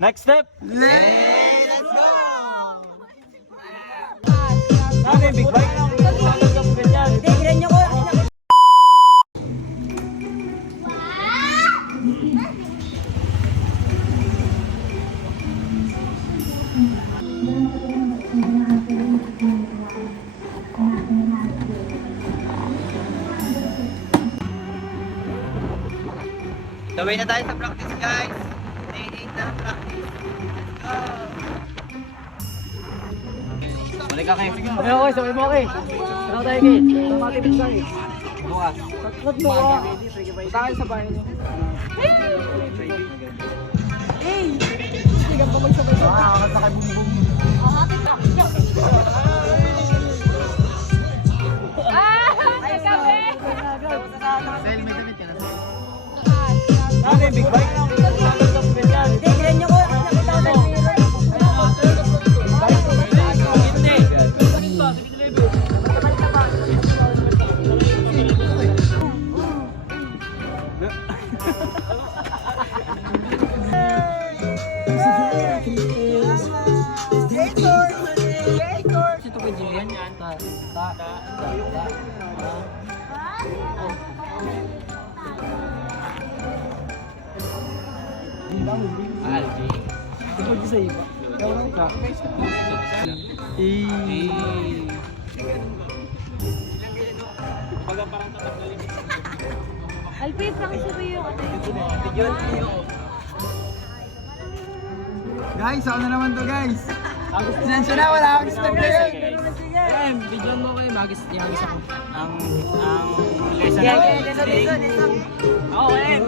Next step. Let's go! Sabi, big bike. Hindi, ganyan ko. Sabay na tayo sa practice, guys. Day 8 na practice. Let's go! Balik ka kayo. Okay, sabay mo okay. Ano tayo kayo? Tumatipid tayo. Bukas. Tatlot mo ka. Punta kayo sa bahay niyo. Hey! Hindi ka pa magsabay sa bahay. Angat na kay Bumbum. Dahil may damit ka na. Sabi, big bike. Hindi, ganyan ko. Nakita ko sa Ito kay Jillian. Ikaw di sa iba. Ikaw ka. Alpi, prank sabihin ko. Guys, ako na naman to guys. Sensya na, wala akong step na yun. Video mo kayo, magis ako. Ang lesson natin. Ako eh.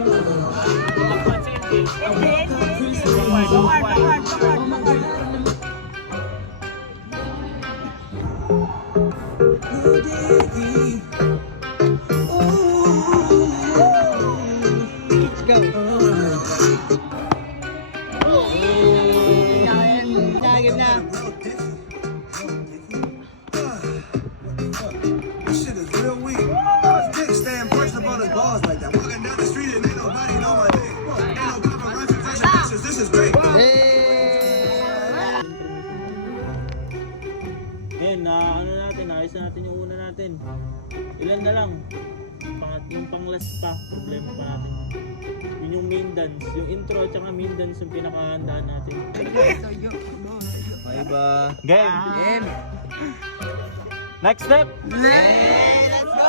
This shit is real weak. How's Dick staying perched up on his balls like that? Walking down the street and ain't nobody know my name. Ain't no paparazzi flashing pictures. This is great. Ngayon, ano natin, naayos na natin yung una natin. Ilan na lang. Yung pang last pa, problema pa natin. Yun yung main dance. Yung intro at saka main dance yung pinakahandaan natin. Bye ba? Game! Next step! Let's go!